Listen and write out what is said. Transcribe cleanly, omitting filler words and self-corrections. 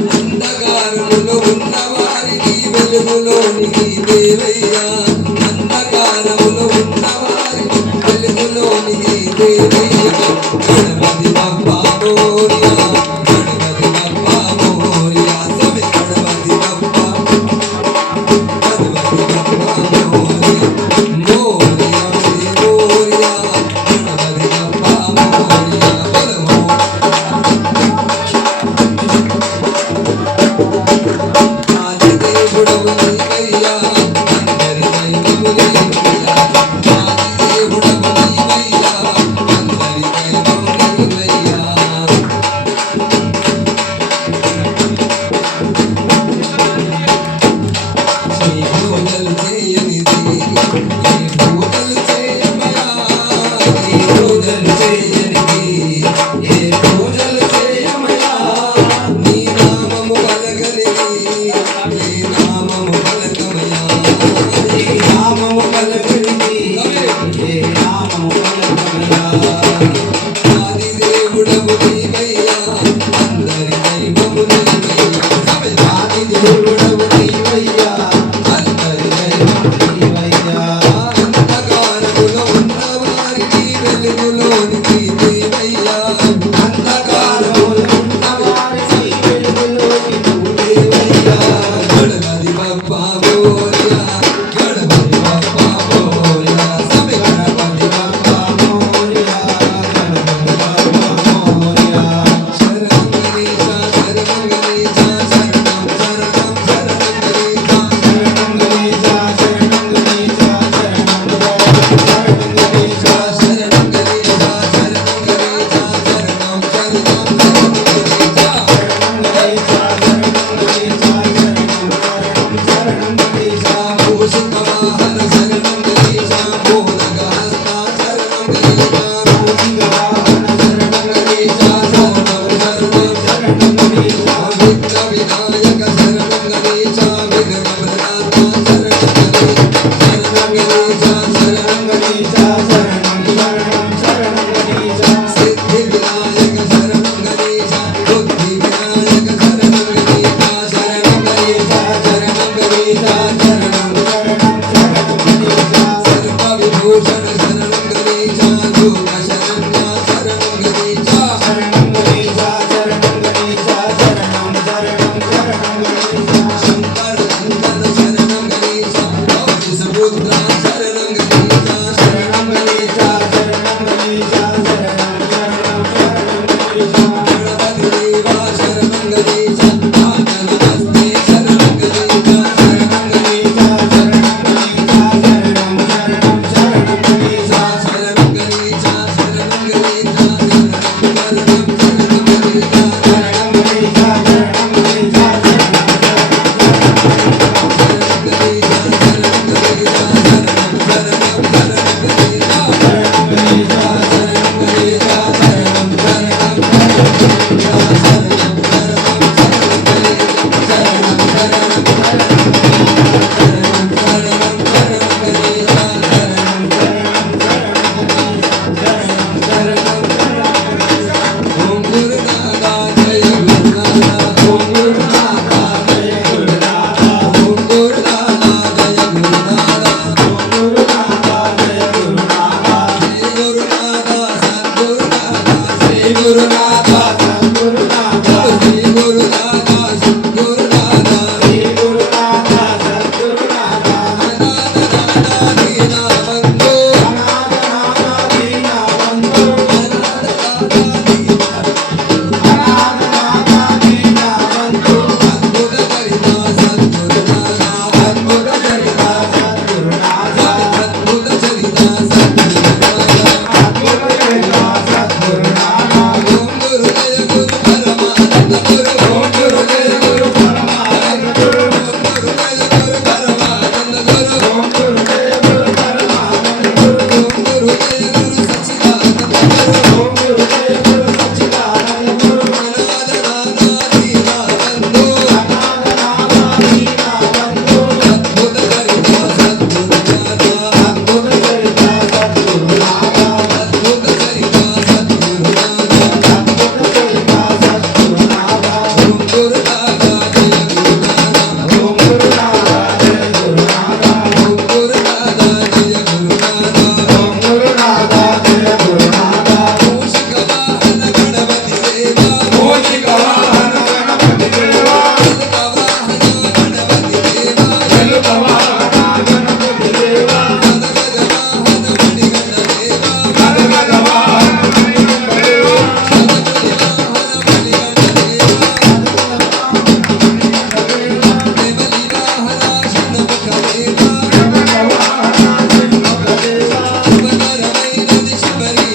అంధకారములో ఉన్న వారికి వెలుగులోనికి దేవయ్యా అంధకారములో ఉన్న వారికి వెలుగులోనికి దేవయ్యా గణపతి బప్పా మోరియా గణపతి బప్పా మోరియా స్వామి గణపతి బప్పా గణపతి బప్పా మోరియా మోరియా మోరియా గణపతి బప్పా మోరియా బలమో ఆదిదేవుడవు నీవయ్యా అందరి దైవము నీవయ్యా ఆదిదేవుడవు నీవయ్యా అందరి దైవము నీవయ్యా నీ పూజలు చేయనిది నీ పూజలు చేయమయా నీ పూజలు చేయనిది ఏ పూజలు చేయమయా నీ నామము పలకనిది నీ నామము పలకమయా నీ నామము పలకనిది ఏ నామము